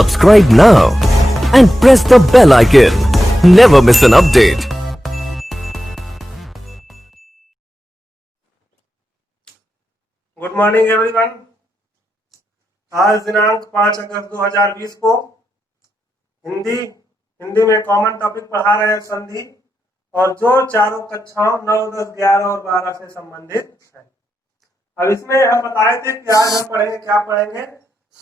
Subscribe now and press the bell icon. Never miss an update. Good morning everyone. आज दिनांक 5 अगस्त 2020 को हिंदी में common topic पढ़ा रहे हैं संधि, और जो चारों कक्षाओं 9, 10, 11 और 12 से संबंधित है। अब इसमें हम बताए थे कि आज हम पढ़ेंगे, क्या पढ़ेंगे,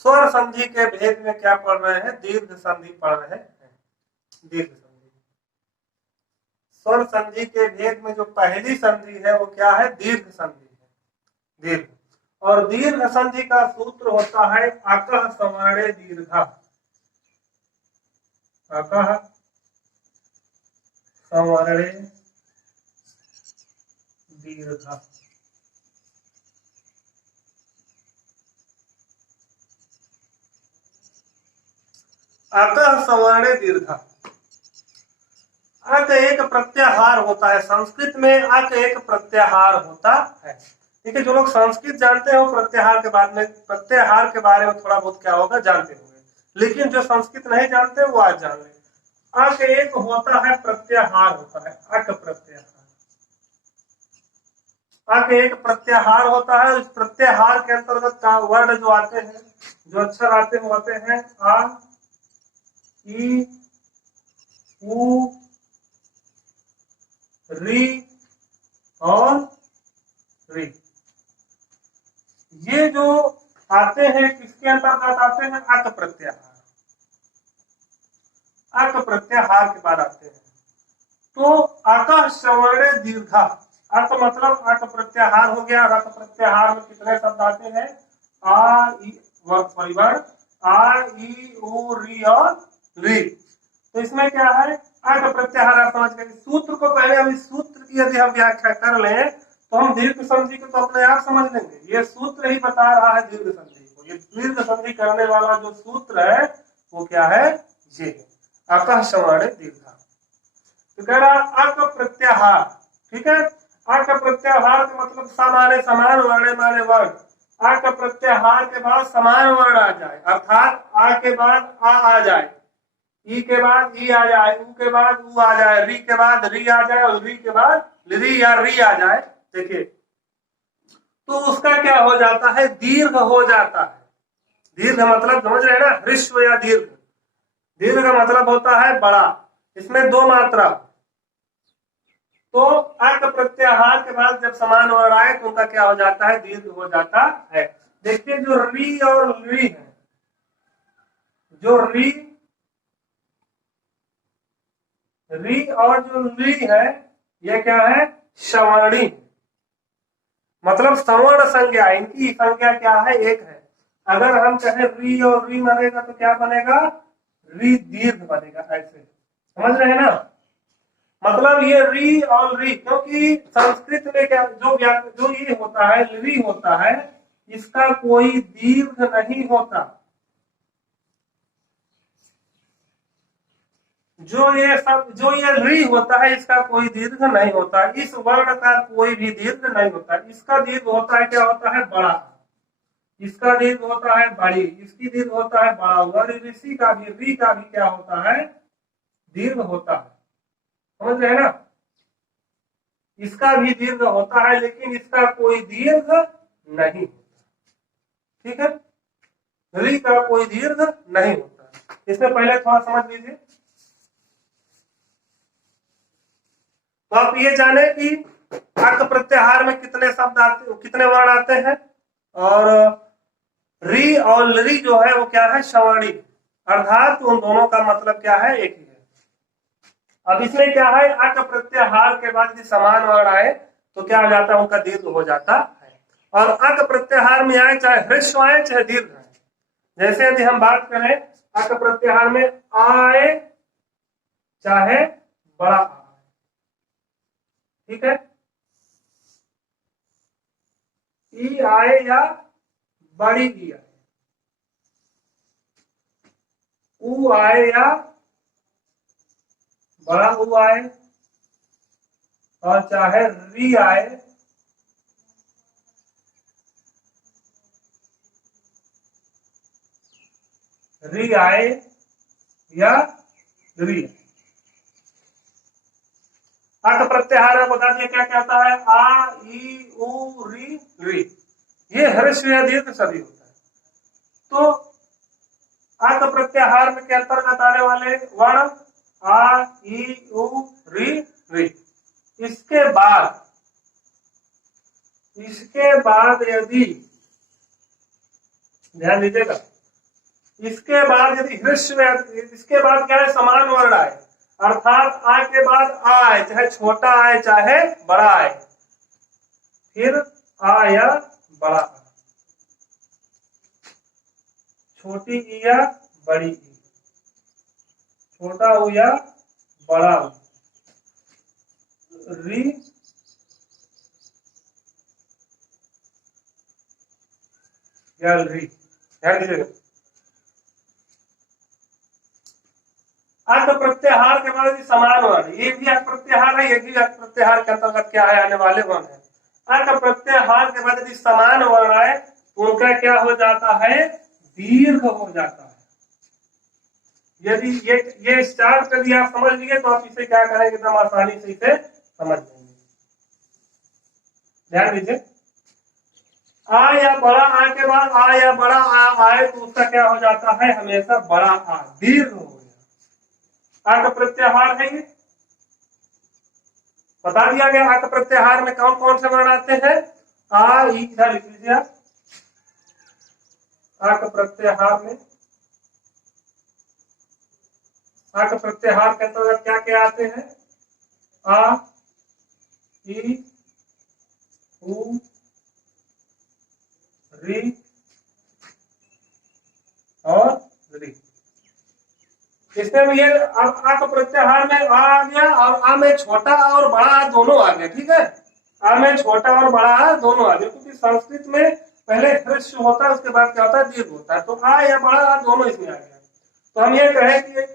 स्वर संधि के भेद में क्या पढ़ रहे हैं, दीर्घ संधि पढ़ रहे हैं। दीर्घ संधि, स्वर संधि के भेद में जो पहली संधि है वो क्या है, दीर्घ संधि है। दीर्घ और दीर्घ संधि का सूत्र होता है अकः सवर्णे दीर्घा। अकः सवर्णे दीर्घा। अकः सवर्णे दीर्घा। अक एक प्रत्याहार होता है, संस्कृत में अक एक प्रत्याहार होता है। ठीक है, जो लोग संस्कृत जानते हैं वो प्रत्याहार के बारे में थोड़ा बहुत क्या होगा जानते होंगे, लेकिन जो संस्कृत नहीं जानते वो आज जान लें। अक एक होता है प्रत्याहार होता है, अक प्रत्याहार। अक एक प्रत्याहार होता है। उस प्रत्याहार के अंतर्गत का वर्ण जो आते हैं, जो अक्षर आते हैं, वो आते हैं आ, ई, उ, री और री। ये जो आते हैं किसके अंतर्गत आते हैं, अक प्रत्याहार। अक प्रत्याहार के बाद आते हैं। तो अकः सवर्णे दीर्घा, अक मतलब अक प्रत्याहार हो गया। अक प्रत्याहार में कितने शब्द आते हैं, आ, ई, वर्ग परिवर्ण, आ, ई, उ, री और री। तो इसमें क्या है, अक प्रत्याहार आप समझ गए। सूत्र को पहले, अभी सूत्र की यदि हम व्याख्या कर लें तो हम दीर्घ संधि को तो अपने आप समझ लेंगे। ये सूत्र ही बता रहा है दीर्घ संधि को। ये दीर्घ संधि करने वाला जो सूत्र है वो क्या है, ये अकः सवर्णे दीर्घा। तो कह रहा अक प्रत्याहार। ठीक है, अक प्रत्याहार का मतलब समान समान वर्ण माने वर्ण। अक प्रत्याहार के बाद समान वर्ण आ जाए, अर्थात आ के बाद आ जाए, ई के बाद ई आ जाए, उ के बाद उ आ जाए, री के बाद री आ जाए और री के बाद री या री आ जाए। देखिए, तो उसका क्या हो जाता है, दीर्घ हो जाता है। दीर्घ मतलब समझ रहे हैं ना, ह्रस्व या दीर्घ। दीर्घ का मतलब होता है बड़ा। इसमें दो मात्रा। तो अक प्रत्याहार के बाद जब समान वर्ण आए तो उनका क्या हो जाता है, दीर्घ हो जाता है। देखिए, जो री और ली है, जो री और जो ली है, ये क्या है, सवर्णी। मतलब सवर्ण संज्ञा, इनकी संज्ञा क्या है, एक है। अगर हम कहें री और री बनेगा तो क्या बनेगा, री दीर्घ बनेगा। ऐसे समझ रहे हैं ना, मतलब ये री और री, क्योंकि संस्कृत में क्या जो ये होता है, री होता है, इसका कोई दीर्घ नहीं होता। जो ये री होता है, इसका कोई दीर्घ नहीं होता। इस वर्ण का कोई भी दीर्घ नहीं होता। इसका दीर्घ होता है, क्या होता है, बड़ा। इसका दीर्घ होता है बड़ी, इसकी दीर्घ होता है बड़ा हुआ। ऋषि का भी, री का भी क्या होता है, दीर्घ होता है। समझ रहे हैं ना, इसका भी दीर्घ होता है, लेकिन इसका कोई दीर्घ नहीं होता। ठीक है, री का कोई दीर्घ नहीं होता। इसमें पहले थोड़ा समझ लीजिए। तो आप ये जाने कि अक प्रत्याहार में कितने शब्द आते, कितने वर्ण आते हैं, और री और ली जो है वो क्या है, सवर्णी। अर्थात उन दोनों का मतलब क्या है, एक ही है। अब इसमें क्या है, अक प्रत्याहार के बाद यदि समान वर्ण आए तो क्या हो जाता है, उनका दीर्घ हो जाता है। और अक प्रत्याहार में आए, चाहे ह्रस्व आए चाहे दीर्घ आए। जैसे यदि हम बात करें, अक प्रत्याहार में आए चाहे बड़ा आए, ठीक है, ई आए या बड़ी ई आए, उ आए या बड़ा उ आए, और चाहे री आए री आए या री। अक प्रत्याहार में बता दिया क्या कहता है, आ ई उ री री, ये ह्रस्व या दीर्घ सभी होता है। तो अक प्रत्याहार में क्या अंतर्गत आने वाले वर्ण आ ई उ री री। इसके बाद यदि ध्यान दीजिएगा, इसके बाद यदि ह्रस्व, इसके बाद क्या है, समान वर्ण आए, अर्थात आ के बाद आ आए, चाहे छोटा आए चाहे बड़ा आए, फिर आ या बड़ा आ, छोटी ई या बड़ी ई, छोटा ऊ या बड़ा ऊ, री या री। ध्यान दीजिएगा, अक प्रत्याहार के बाद यदि समान वर्ण, ये भी अक प्रत्याहार है, ये भी अक प्रत्याहार के अंतर्गत क्या है, आने वाले वर्ण है। अक प्रत्याहार के बाद यदि समान वर्ण आए तो उनका क्या हो जाता है, दीर्घ हो जाता है। यदि ये स्टार्ट यदि आप समझ लिए तो आप इसे क्या करेंगे, एकदम आसानी से इसे समझ लेंगे। ध्यान दीजिए, आ या बड़ा आ के बाद आ या बड़ा आ आए तो उसका क्या हो जाता है, हमेशा बड़ा आ, दीर्घ हो गया। आ का प्रत्याहार है ये, बता दिया गया। आ का प्रत्याहार में कौन कौन से वर्ण आते हैं, आ ई, इधर लिख लीजिए आप। आ का प्रत्याहार में, आ का प्रत्याहार के अंतर्गत क्या क्या आते हैं, आ ई उ री और री। इसमें भी ये आ का प्रत्याहार में आ गया, और आ में छोटा और बड़ा आ दोनों आ गया, ठीक है। आ में छोटा और बड़ा आ दोनों आ गया, क्योंकि संस्कृत में पहले ह्रस्व होता है, उसके बाद क्या होता है, दीर्घ होता है। तो आ या बड़ा आ दोनों इसमें आ गया। तो हम ये कहें कि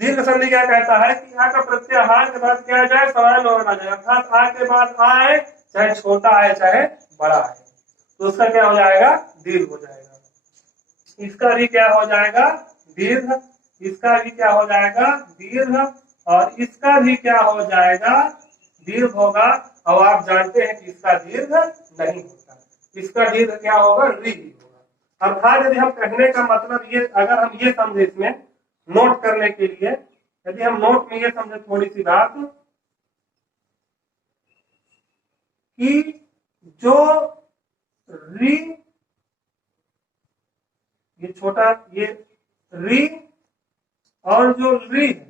दीर्घ संधि क्या कहता है कि आ का प्रत्याहार के बाद क्या जाए, समान वर्ण आ जाए, अर्थात आ के बाद आ आए, चाहे छोटा आए चाहे बड़ा आए, तो उसका क्या हो जाएगा, दीर्घ हो जाएगा। इसका भी क्या हो जाएगा, दीर्घ। इसका भी क्या हो जाएगा, दीर्घ। और इसका भी क्या हो जाएगा, दीर्घ होगा। और आप जानते हैं कि इसका दीर्घ नहीं होता, इसका दीर्घ क्या होगा, री होगा। अर्थात यदि हम कहने का मतलब ये, अगर हम ये समझे इसमें नोट करने के लिए, यदि हम नोट में ये समझे थोड़ी सी बात, कि जो री, ये छोटा ये री, और जो री है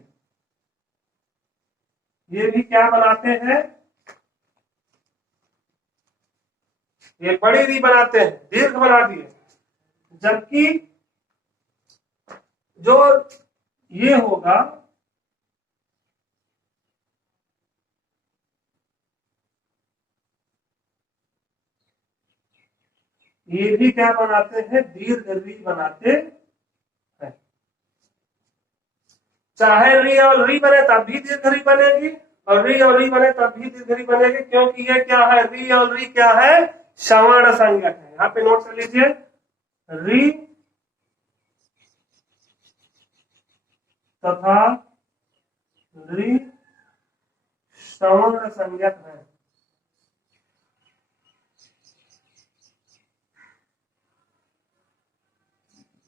ये भी क्या बनाते हैं, ये बड़ी री बनाते हैं, दीर्घ बना दिए। जबकि जो ये होगा, ये भी क्या बनाते हैं, दीर्घ री बनाते हैं। चाहे री और री बने तब भी दीर्घ री बनेगी, और री और री बने तब भी दीर्घ री बनेगी, क्योंकि ये क्या है, री और री क्या है, सवर्ण संज्ञक है। यहाँ पे नोट कर लीजिए, री तथा री सवर्ण संज्ञक है।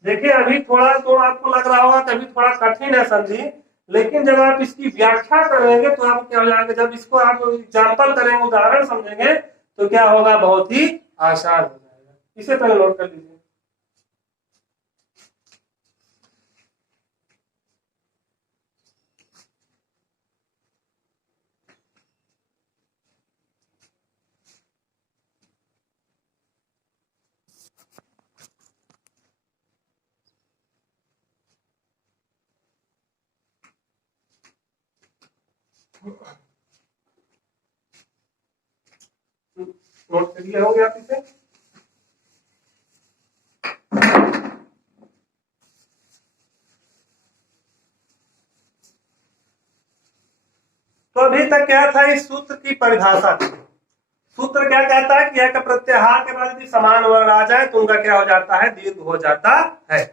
देखिए, अभी थोड़ा तो आपको लग रहा होगा कि अभी थोड़ा कठिन है संधि, लेकिन जब आप इसकी व्याख्या करेंगे तो आप क्या हो जाएगा, जब इसको आप एग्जाम्पल करेंगे, उदाहरण समझेंगे, तो क्या होगा, बहुत ही आसान हो जाएगा। इसे पहले नोट कर लीजिए। नोट कर लिए होंगे आप इसे। तो अभी तक क्या था, इस सूत्र की परिभाषा थी। सूत्र क्या कहता है कि यह प्रत्याहार के बाद यदि समान वर्ण आ जाए तो उनका क्या हो जाता है, दीर्घ हो जाता है।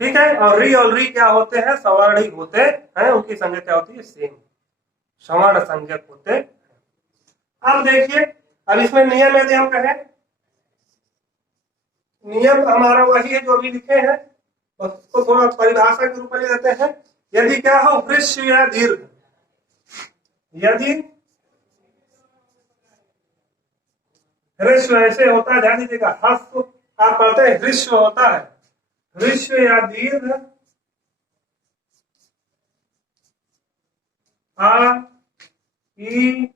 ठीक है। और री क्या होते हैं, सवर्ण ही होते हैं, उनकी संज्ञा क्या होती है, सेम, सवर्ण संज्ञक होते हैं। अब देखिए, अब इसमें नियम यदि हम कहें, नियम हमारा वही है जो अभी लिखे हैं, उसको थोड़ा परिभाषा के रूप में ले लेते हैं। यदि क्या हो, ह्रस्व या दीर्घ, यदि ह्रस्व ऐसे होता है, ध्यान दीजिएगा, हस्व आप पढ़ते हैं ह्रस्व होता है, ह्रस्व या दीर्घ, आ ई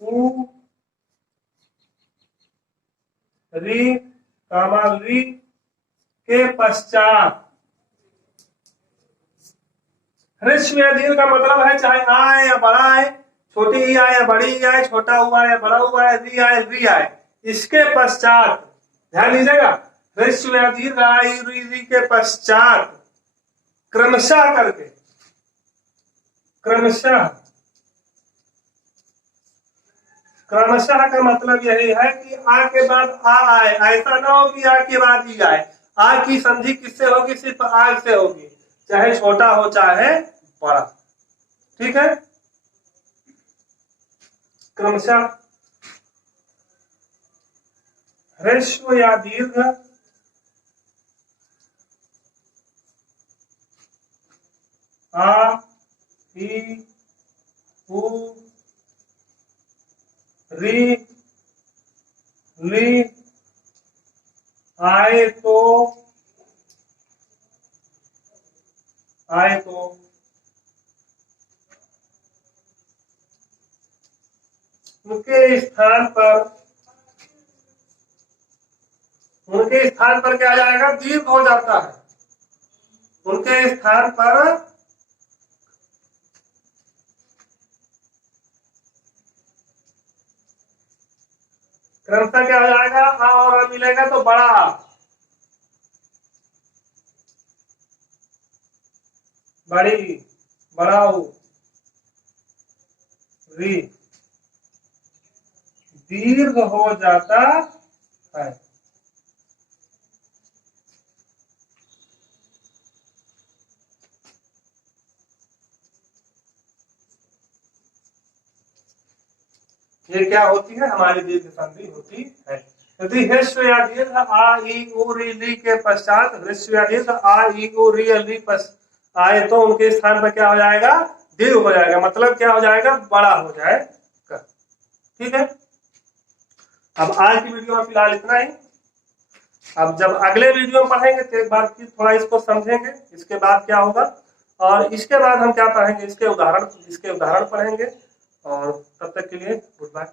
उ री कामा री के पश्चात, ह्रस्व या दीर्घ का मतलब है चाहे आ आए या बड़ा आए, छोटी ई आए या बड़ी ई आए, छोटा हुआ है या बड़ा हुआ है, री आए, इसके पश्चात, ध्यान दीजिएगा, ह्रस्व या दीर्घ आ ई री के पश्चात क्रमशः करके, क्रमशः, क्रमशः का मतलब यही है कि आ के बाद आ आए, ऐसा ना हो कि आ के बाद ई आए। आ की संधि किससे होगी, सिर्फ आ से होगी, चाहे छोटा हो चाहे बड़ा, ठीक है। क्रमशः ह्रस्व या दीर्घ आ ई उ री ली आए तो उनके स्थान पर क्या आ जाएगा, दीर्घ हो जाता है, उनके स्थान पर क्रमशः क्या हो जाएगा, आ और आ मिलेगा तो बड़ा, बड़ी, बड़ाऊ, री, दीर्घ हो जाता है। ये क्या होती है, हमारी दीर्घ संधि होती है। यदि ह्रस्व या दीर्घ आ ई उ री ली के पश्चात ह्रस्व या दीर्घ आ ई उ री ली आए तो उनके स्थान पर क्या हो जाएगा, दीर्घ हो जाएगा, मतलब क्या हो जाएगा, बड़ा हो जाएगा, ठीक है। अब आज की वीडियो में फिलहाल इतना ही। अब जब अगले वीडियो में पढ़ेंगे तो एक बार फिर थोड़ा इसको समझेंगे, इसके बाद क्या होगा, और इसके बाद हम क्या पढ़ेंगे, इसके उदाहरण पढ़ेंगे। और तब तक के लिए गुड बाय।